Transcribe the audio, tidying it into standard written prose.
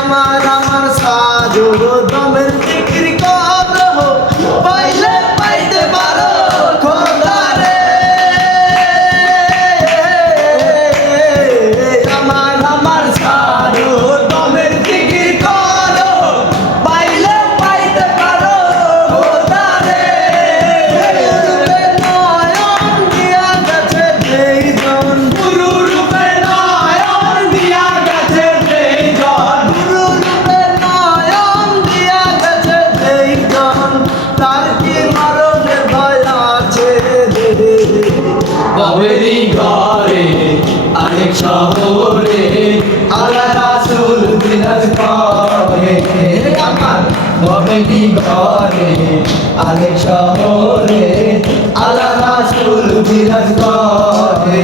আমার সাধু দমের জিকির করো পাইলে পাইতে পারো খোদা রে। আমার সাধু দমের জিকির করো পাইলে পাইতে পারো খোদা রে। নয়ন দিয়া গেছে যেইজন গুরু রূপে নয়ন দিয়া গেছে যেইজন গুরু রূপে নয়ন দিয়া গেছে যেইজন তার কি মরণে ভয় আছে রে। বাবেরি ঘরে আরেক শহরে আল্লাহ রাসূল বিরাজ করে। আমার বাবেরি ঘরে আরেক শহরে আল্লাহ রাসূল বিরাজ করে।